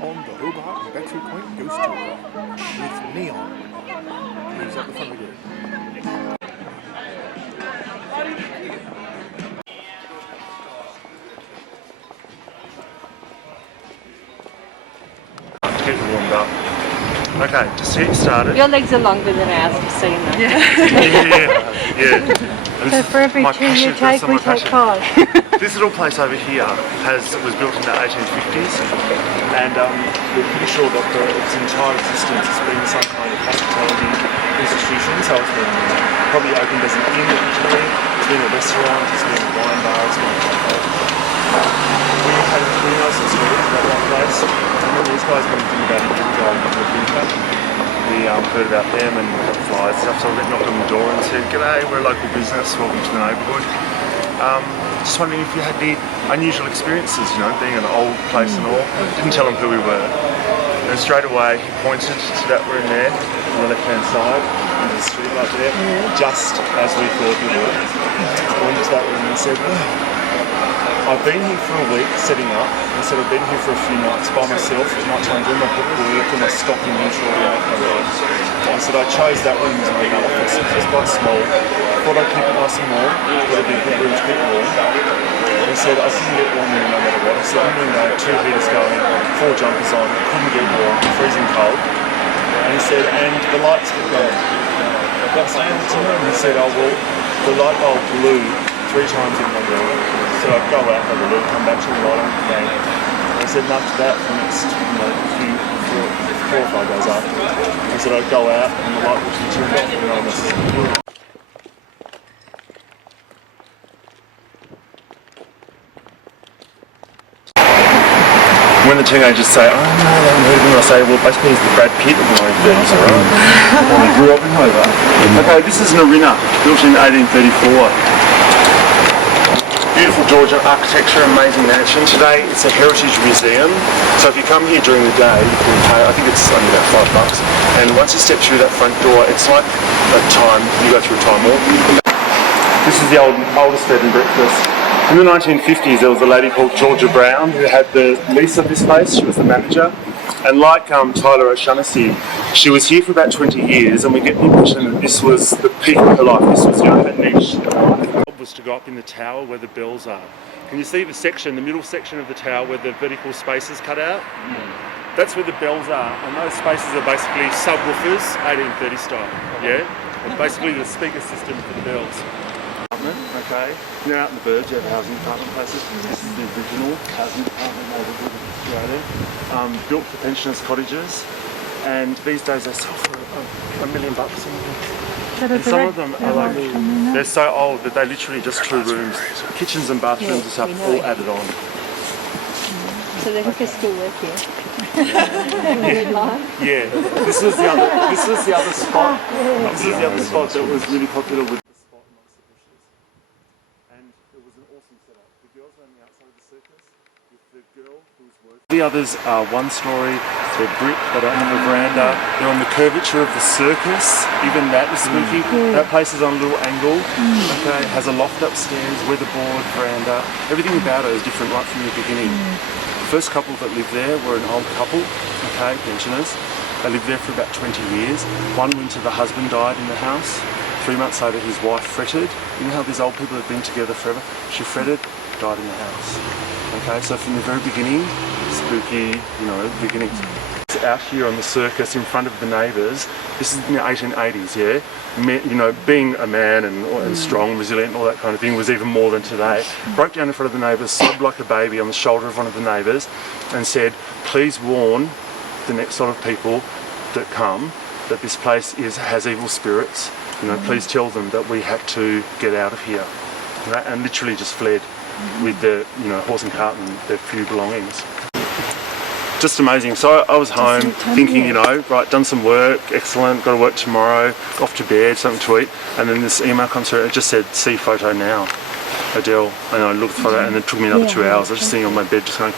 On the Hobart and Battery Point Ghost Tour with Neon, who's at the front of the gate. Getting warmed up. Okay, just to get you started. Your legs are longer than ours, just so you know. Yeah. So for every two you take, we take 5. This little place over here was built in the 1850s, and we're pretty sure that for its entire existence it's been some kind of hospitality institution. So it's been probably opened as an inn originally, it's been a restaurant, it's been a wine bar, it's been a cafe. We had a really nice stories about that place, and then these guys moved in about a year ago in the winter. We heard about them and got flyers and stuff, so we knocked on the door and said, "G'day, we're a local business, welcome to the neighbourhood. Just wondering if you had any unusual experiences, you know, being an old place and all." Didn't tell them who we were. And straight away he pointed to that room there on the left hand side, into the street right there, just as we thought we would. He pointed to that room and said, "I've been here for a week setting up, and said I've been here for a few nights by myself, at night time doing my bookwork and my stock inventory and I said I chose that room as my office. It was quite small. Thought I'd keep it nice and warm, thought it'd be a good room to keep warm. And he said I couldn't get warm here no matter what. He said I'm doing 2 heaters going, 4 jumpers on, couldn't get warm, freezing cold. And he said, and the lights kept going. That's the answer. And he said, oh well, the light bulb blew 3 times in one room. So I'd go out, have a look, come back to the light on again. And I said, and after that, for the next, few, 4 or 5 days after, I said I'd go out and the light would be turned off and no one else is. When the teenagers say, oh no, I haven't heard of him, I say, well basically he's the Brad Pitt of the 1930s, alright? Well, he grew up in Hobart. Okay, this is an arena built in 1834. Beautiful Georgian architecture, amazing mansion. Today it's a heritage museum, so if you come here during the day, you can pay, I think it's only about $5. And once you step through that front door, it's like a time, you go through a time warp. This is the oldest bed and breakfast. In the 1950s, there was a lady called Georgia Brown who had the lease of this place. She was the manager. And like Tyler O'Shaughnessy, she was here for about 20 years, and we get the impression that this was the peak of her life. This was, her niche. The job was to go up in the tower where the bells are. Can you see the section, the middle section of the tower where the vertical space is cut out? That's where the bells are, and those spaces are basically subwoofers, 1830 style, yeah? And basically the speaker system for the bells. Okay, now out in the Burbs you have housing department places. This is the original housing department neighbourhood of Australia, built for pensioners' cottages, and these days they sell for $1 million. And some of them are like, they're so old that they literally just 2 rooms, kitchens and bathrooms and stuff all added on. So they can still work here. Yeah, this was the other spot. This is the other spot that was really popular with. The others are 1-story, they're brick, they don't have a veranda, they're on the curvature of the circus, even that is spooky. That place is on a little angle, okay, has a loft upstairs, weatherboard, veranda, everything about it is different right from the beginning. The first couple that lived there were an old couple, okay, pensioners. They lived there for about 20 years. One winter the husband died in the house. 3 months later his wife fretted. You know how these old people have been together forever? She fretted, died in the house. Okay, so from the very beginning, spooky, beginnings. out here on the circus in front of the neighbours. This is in the 1880s, yeah? You know, being a man and strong, resilient, all that kind of thing was even more than today. Broke down in front of the neighbours, sobbed like a baby on the shoulder of one of the neighbours and said, please warn the next lot of people that come that this place has evil spirits. You know, please tell them that we have to get out of here. You know, and literally just fled with their, you know, horse and cart and their few belongings. Just amazing. So I was home thinking, you know, right, done some work, excellent, got to work tomorrow, off to bed, something to eat, and then this email comes through and it just said, see photo now, Adele. And I looked at the photo and it took me another 2 hours. I was just sitting on my bed just going,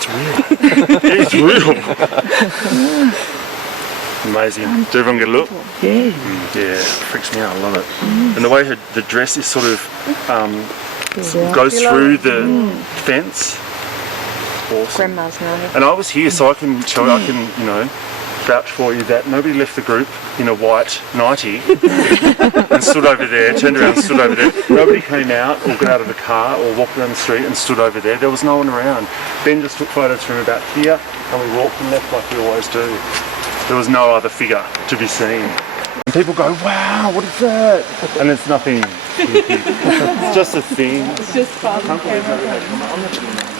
it's real. It's real. Amazing. Did everyone get a look? Yeah. Yeah, it freaks me out, I love it. And the way the dress is sort of goes through the fence. Awesome. Grandma's night. And I was here, so I can show you, you know, vouch for you that nobody left the group in a white nightie and stood over there, turned around and stood over there. Nobody came out or got out of the car or walked down the street and stood over there. There was no one around. Ben just took photos from about here and we walked and left like we always do. There was no other figure to be seen. And people go, wow, what is that? And it's nothing. It's just a thing. It's just fun. I can't believe that.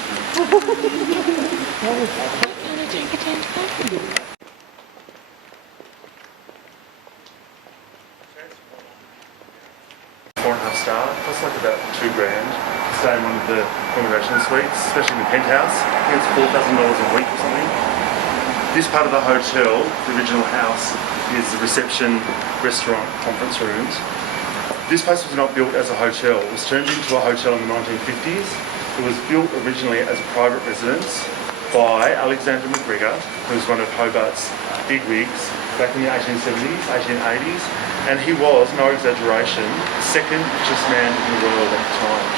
$4.5 star, costs like about $2,000 to stay in one of the accommodation suites, especially in the penthouse. I think it's $4,000 a week or something. This part of the hotel, the original house, is the reception, restaurant, conference rooms. This place was not built as a hotel. It was turned into a hotel in the 1950s. It was built originally as a private residence by Alexander McGregor, who was one of Hobart's bigwigs back in the 1870s, 1880s, and he was, no exaggeration, the second richest man in the world at the time.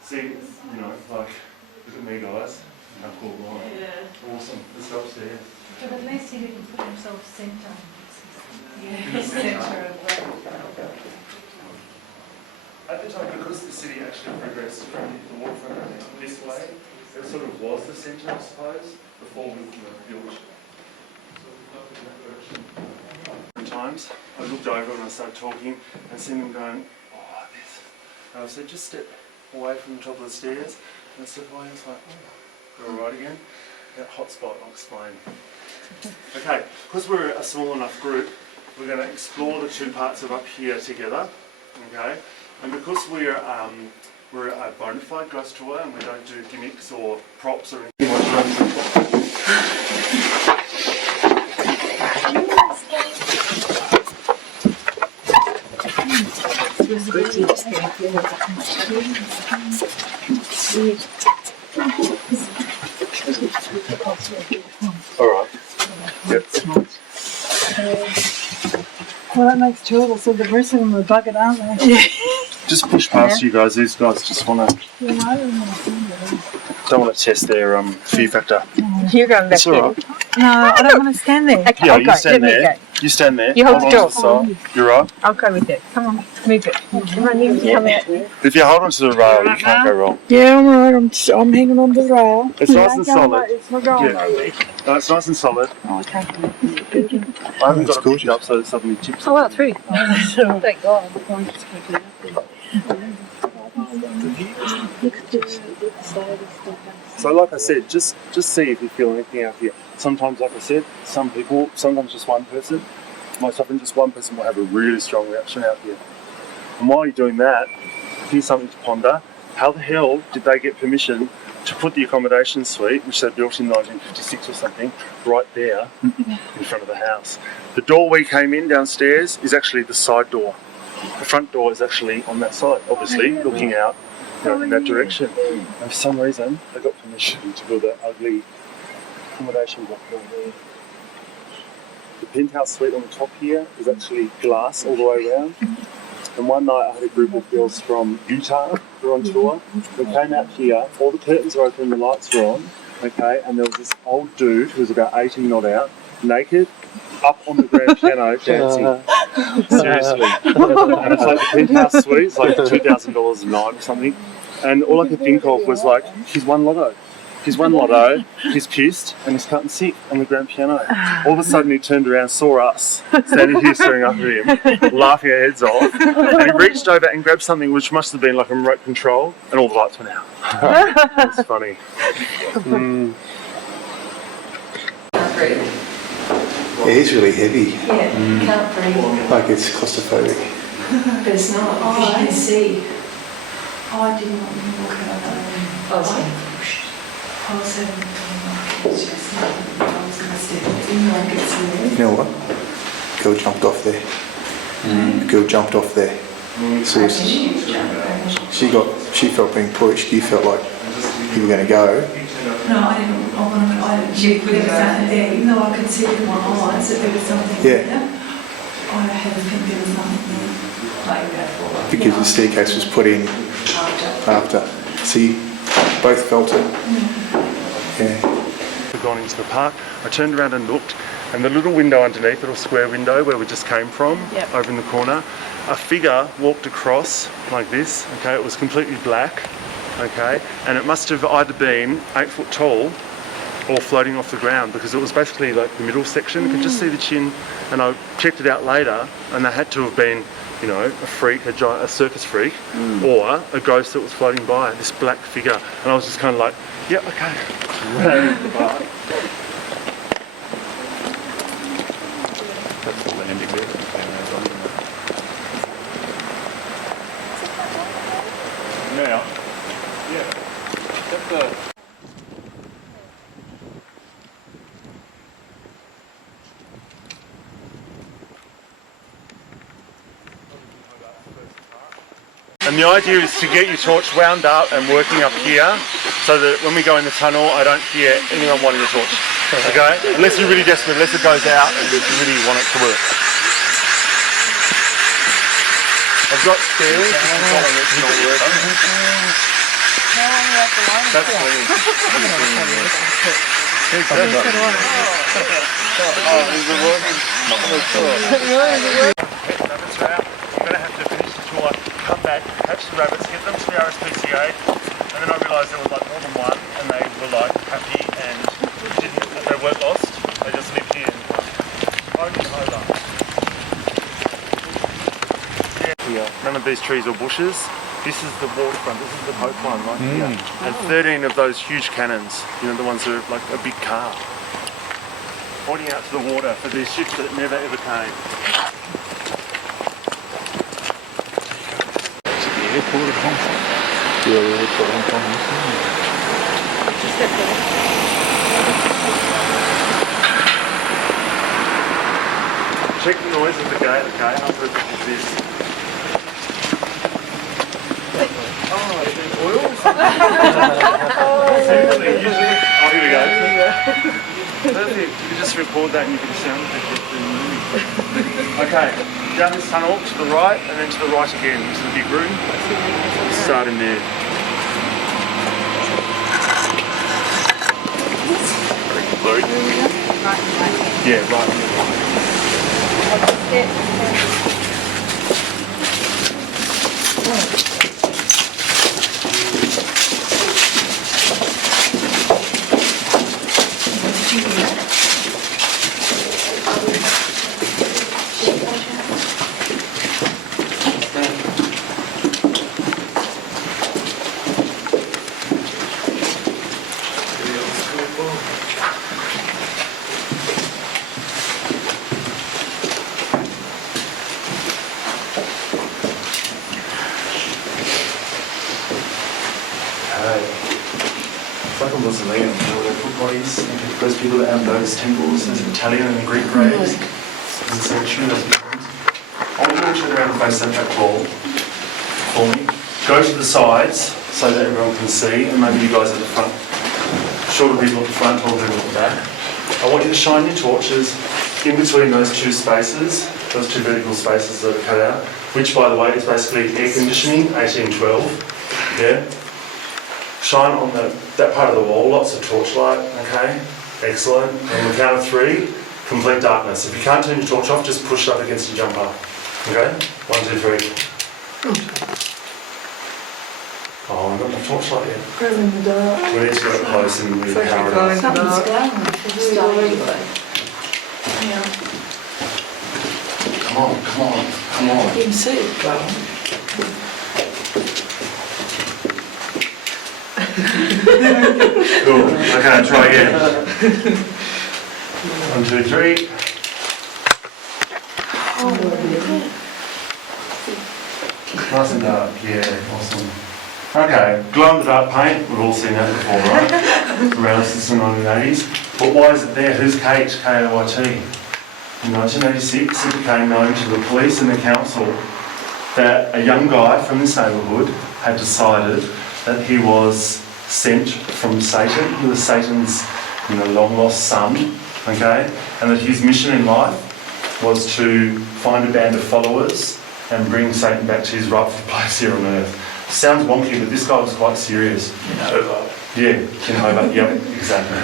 See, you know, like, look at me guys, how cool, right? Yeah. Awesome, let's go upstairs. But at least he didn't put himself centre. Yeah, centre of that. At the time, because the city actually progressed from the waterfront this way, it sort of was the centre, I suppose, before we built. Times I looked over and I started talking and seen them going, oh, this. And I said, just step away from the top of the stairs. And I stepped away and I was like, oh, we're all right again. That hot spot, I'll explain. Okay, because we're a small enough group, we're going to explore the two parts of up here together. Okay, and because we're a bona fide ghost tour and we don't do gimmicks or props or anything like that. Alright. Yep. Well, that makes two of us, so the rest of them are buggered, aren't they? Yeah. Just push past you guys. These guys just want to. Don't want to test their fear factor. You're going back It's alright. No, I don't want to stand there. Okay, Yeah, I'll you go. stand Let me there. go. You stand there. You hold the door. You're right. I'll go with it. Come on, move it. Come on, you can come out. If you hold onto the rail, you can't go wrong. Yeah, I'm alright. I'm hanging on the rail. It's nice and solid. It's not going Yeah. nowhere. No, it's nice and solid. Oh, okay. I haven't got it pushed up so it suddenly tips. Oh, well, through. Thank God. So like I said, just see if you feel anything out here. Sometimes, like I said, some people, sometimes just one person, most often just one person will have a really strong reaction out here. And while you're doing that, here's something to ponder. How the hell did they get permission to put the accommodation suite, which they built in 1956 or something, right there in front of the house? The door we came in downstairs is actually the side door. The front door is actually on that side, obviously, looking out, you know, in that direction. And for some reason, they got permission to build that ugly accommodation block right there. The penthouse suite on the top here is actually glass all the way around. And one night I had a group of girls from Utah who were on tour. We came out here, all the curtains were open, the lights were on, okay, and there was this old dude who was about 18 not out, naked, up on the grand piano dancing. Seriously. And it's like the penthouse suite, it's like $2,000 a night or something. And all I could think of was like, he's won lotto. He's won lotto, he's pissed, and he's cutting sick on the grand piano. All of a sudden he turned around, saw us, standing here staring up at him, laughing our heads off, and he reached over and grabbed something which must have been like a remote control, and all the lights went out. That's funny. Yeah, it's really heavy. Yeah, can't breathe. Like it's claustrophobic. But it's not, Oh, you can I- see. Oh, I didn't want to walk out alone. I was getting pushed. I was having it's just I was going to step in like it's there. You know what? Girl jumped off there. A girl jumped off there. So she felt being pushed. You felt like you were going to go. No, I didn't. I didn't. There was nothing there. Even though I could see with my eyes that there was something Yeah. there, I had to think there was nothing there. Like that for Because the staircase was put in after. So you both felt it. Yeah. We've gone into the park. I turned around and looked, and the little window underneath, little square window where we just came from, over in the corner, a figure walked across like this, okay, it was completely black, okay, and it must have either been 8 foot tall or floating off the ground, because it was basically like the middle section. You could just see the chin, and I checked it out later, and they had to have been, you know, a freak, a circus freak, or a ghost that was floating by, this black figure. And I was just kind of like, yeah, okay. Ran into the bar. That's the landing there. Yeah. Yeah. That's the... And the idea is to get your torch wound up and working up here, so that when we go in the tunnel, I don't hear anyone wanting a torch. Okay? Unless you're really desperate, unless it goes out and you really want it to work. I've got stairs, if you follow it, it's not working. That's clean. Rabbits are out. You're going to have to finish the tour, come back, catch the rabbits, get them to the RSPCA, and then I realised there was like more than one, and they were like happy and they weren't lost. They just lived here. Only Hobart. Yeah. None of these trees or bushes. This is the waterfront. This is the boat line right here, and 13 of those huge cannons. You know, the ones that are like a big car, pointing out to the water for these ships that never ever came. Airport of Hong Kong. Yeah, the airport of Hong Kong. Check the noise of the gate, okay? How perfect is this? Oh, there's oil? Usually, oh, here we go. Perfect. You can just record that and you can sound effect the movie. Okay, down this tunnel to the right and then to the right again. This is the big room. Start in there. Yeah, right. It's like a mausoleum, you know, where they put bodies, those people that have those temples, those Italian and Greek graves. And so true those buildings. I want you to turn around and face that wall for me. Go to the sides so that everyone can see, and maybe you guys at the front. Shorter people at the front, taller people at the back. I want you to shine your torches in between those two spaces, those two vertical spaces that are cut out, which by the way is basically air conditioning, 1812. Yeah? Shine on that part of the wall, lots of torchlight, okay? Excellent. And on the count of 3, complete darkness. If you can't turn your torch off, just push it up against your jumper. Okay? 1, 2, 3. Oh, I've got my torchlight yet. Go in the dark. We need to go up close and we Fresh power it going. up. Something's going on. Yeah. Come on, come on, come on. You can see it glowing. Cool. Okay, try again. 1, 2, 3. Nice and dark, yeah, awesome. Okay, glow in the dark paint, we've all seen that before, right? Around since the 1980s. But why is it there? Who's Kate, K-O-I-T? In 1986, it became known to the police and the council that a young guy from this neighbourhood had decided that he was sent from Satan. He was Satan's, long lost son, okay? And that his mission in life was to find a band of followers and bring Satan back to his rightful place here on earth. Sounds wonky, but this guy was quite serious. In Hobart. Yeah, in Hobart, yep, exactly.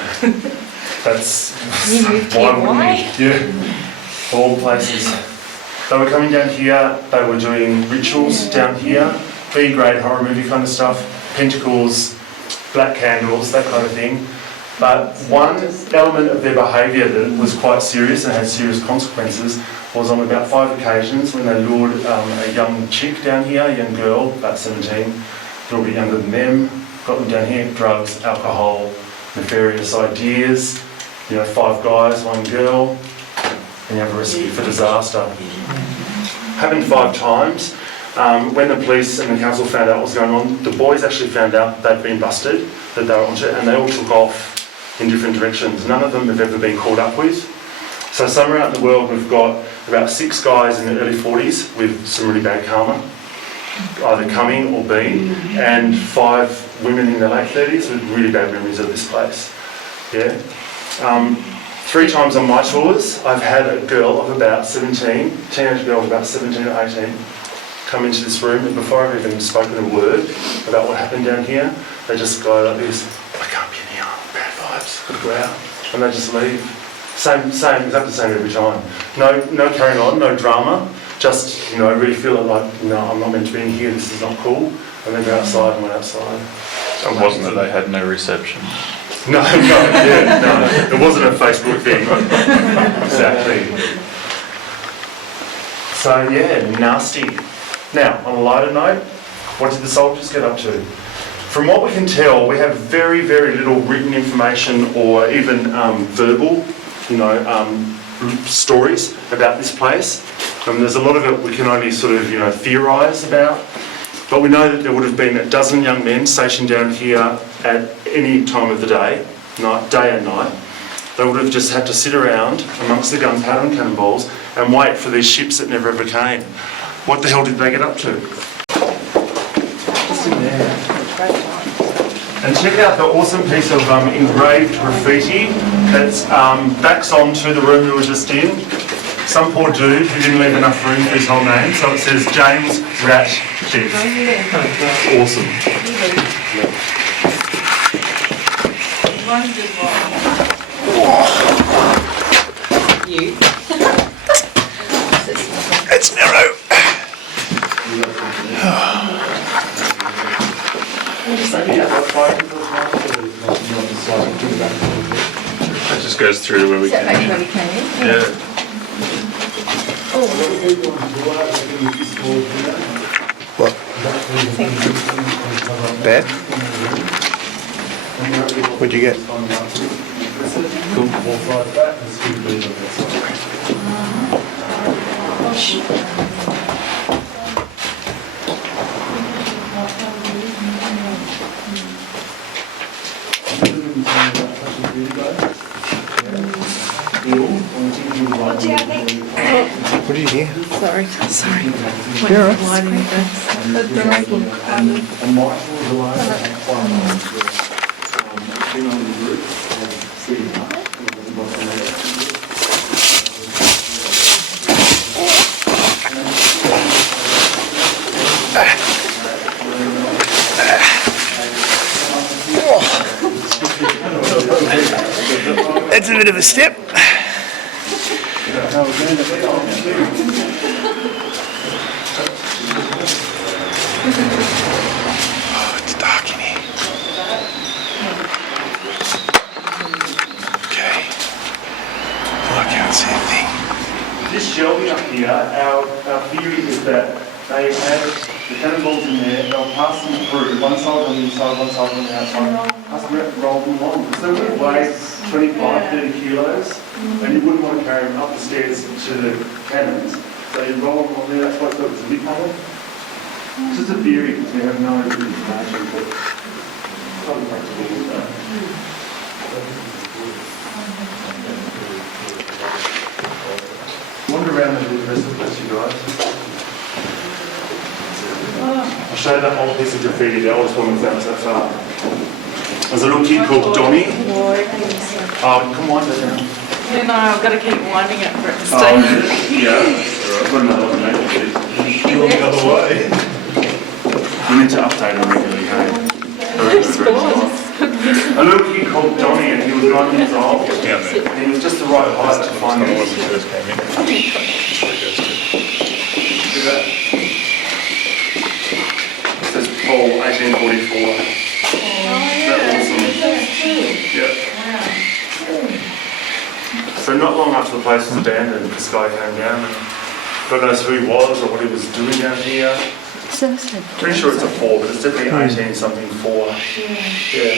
That's You moved why here, wouldn't why? you? Yeah, all places. They were coming down here, they were doing rituals down here, B-grade horror movie kind of stuff, pentacles, black candles, that kind of thing. But one element of their behaviour that was quite serious and had serious consequences was on about 5 occasions when they lured a young chick down here, a young girl, about 17, a little bit younger than them, got them down here, drugs, alcohol, nefarious ideas, 5 guys, 1 girl, and you have a recipe for disaster. Happened 5 times. When the police and the council found out what was going on, the boys actually found out they'd been busted, that they were onto it, and they all took off in different directions. None of them have ever been caught up with. So somewhere out in the world we've got about 6 guys in their early 40s with some really bad karma, either coming or been, and 5 women in their late 30s with really bad memories of this place. Yeah. 3 times on my tours, I've had a girl of about 17, teenage girl of about 17 or 18, come into this room, and before I've even spoken a word about what happened down here, they just go like this, I can't be in here, bad vibes, gotta go out, and they just leave. Same, exactly the same every time. No carrying on, no drama, just, really feeling like, I'm not meant to be in here, this is not cool, and then go outside and went outside. So it wasn't that they had no reception? No, it wasn't a Facebook thing. Exactly. So yeah, nasty. Now, on a lighter note, what did the soldiers get up to? From what we can tell, we have very, very little written information or even verbal, stories about this place. There's a lot of it we can only sort of, theorise about. But we know that there would have been a dozen young men stationed down here at any time of the day and night. They would have just had to sit around amongst the gunpowder and cannonballs and wait for these ships that never ever came. What the hell did they get up to? Just in there. And check out the awesome piece of engraved graffiti that's backs onto the room we were just in. Some poor dude who didn't leave enough room for his whole name, so it says James Rat Chief. Awesome. One good one. You. It's narrow. It just goes through to where we Is that came back in. where we came in? Yeah. What? Bad? What'd you get? What do you hear? Sorry. You're all right. Lighting That's a bit of a step. Oh, it's dark can't see a thing. This shelving up here, our theory is that they had the cannonballs in there, they'll pass them through, one side on the inside, one side on the outside, pass them out and roll them along. Because they would weigh 25, 30 kilos, and you wouldn't want to carry them up the stairs to the cannons. So you roll them on there, that's why it's got this lip on it. It's just a theory, because we have no information, but probably practical with that. Wander around and do the rest of this, you guys. I'll show you that whole piece of graffiti, the oldest one we've found so far. There's a little kid called Donnie. Come on, down. No, I've got to keep winding it for it to Oh, stay. yeah. I've got another one, mate. Going the other way. We need to update them regularly, hey? A little kid called Donnie, and he was 9 years old. Down there. And he was just the right height to find When we this. first came in. That's where it goes to. Look at that. It says Paul, 1844. Isn't that awesome? Yeah. So not long after the place was abandoned, this guy came down and God knows who he was or what he was doing down here. Pretty sure it's a 4, but it's definitely 18 something 4. Yeah.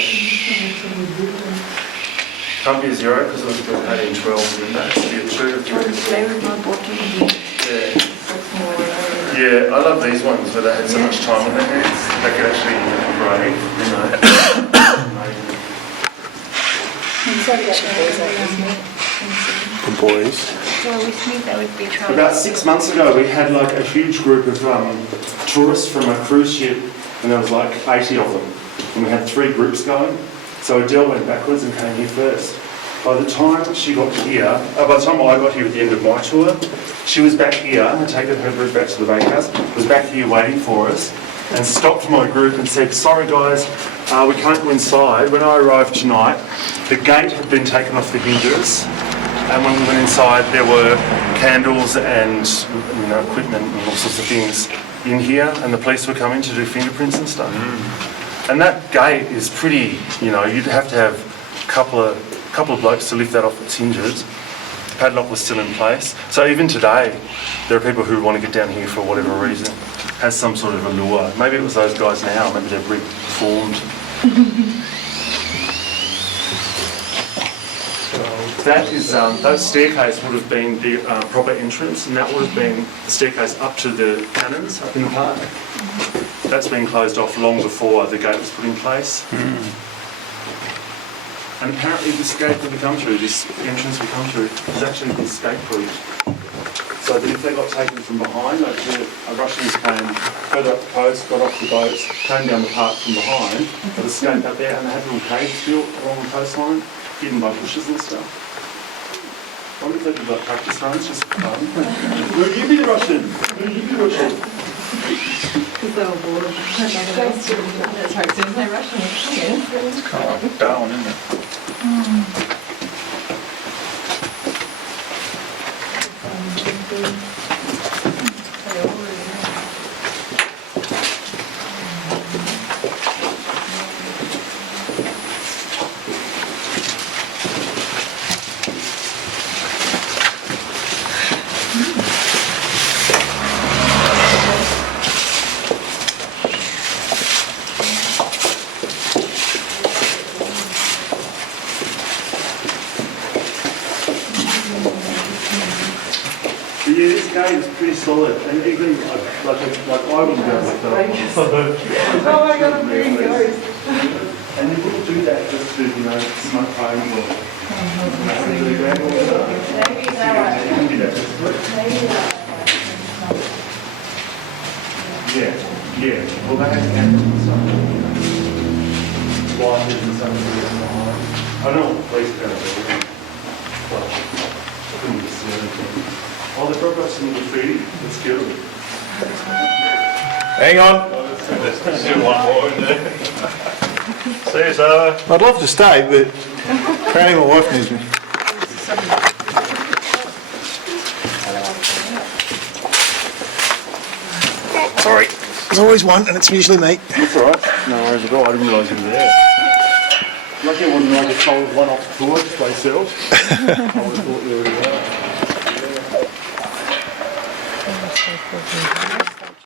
Can't be a 0 because it was about 18, 12 and that has to be a 2 or 3. Yeah, I love these ones where they had so much time on their hands. They could actually break, you know. The boys. About 6 months ago, we had like a huge group of tourists from a cruise ship, and there was like 80 of them. And we had 3 groups going. So Adele went backwards and came here first. By the time she got here, by the time I got here at the end of my tour, she was back here, and taken her group back to the bank house, was back here waiting for us, and stopped my group and said, sorry guys, we can't go inside. When I arrived tonight, the gate had been taken off the hinges, and when we went inside, there were candles and equipment and all sorts of things in here, and the police were coming to do fingerprints and stuff. And that gate is pretty, you'd have to have a couple of blokes to lift that off its hinges. The padlock was still in place. So even today, there are people who want to get down here for whatever reason. Has some sort of allure. Maybe it was those guys now, maybe they've reformed. That staircase would have been the proper entrance, and that would have been the staircase up to the cannons up in the park. That's been closed off long before the gate was put in place. And apparently this gate that we come through, this entrance we come through, is actually escape-proof. So that if they got taken from behind, like the Russians came further up the coast, got off the boats, came down the park from behind, got escaped up there, and they had little caves built along the coastline, hidden by bushes and stuff. I wonder if they did like practice runs just for fun. Will you be the Russian? Will you be the Russian? Because they were bored. That's right, so there's no Russian. It's kind of like down, isn't it? Yeah, this gate is pretty solid, and even like I wouldn't go like that. Oh my god, I'm doing yours. And you wouldn't do that just to, smoke home or Maybe that you can do that just to Yeah. Well, they have candles and stuff. Lighters and stuff. I don't know what the police are going to do. Well, I couldn't really see anything. Oh, they broke up some graffiti. That's good. Hang on. There's still one more in there. See you, Sarah. I'd love to stay, but apparently my wife needs me. Sorry. There's always one, and it's usually me. That's all right. No worries at all. I didn't realise you were there. lucky it wasn't like a sold one-off tour just by itself. I would have thought there we were.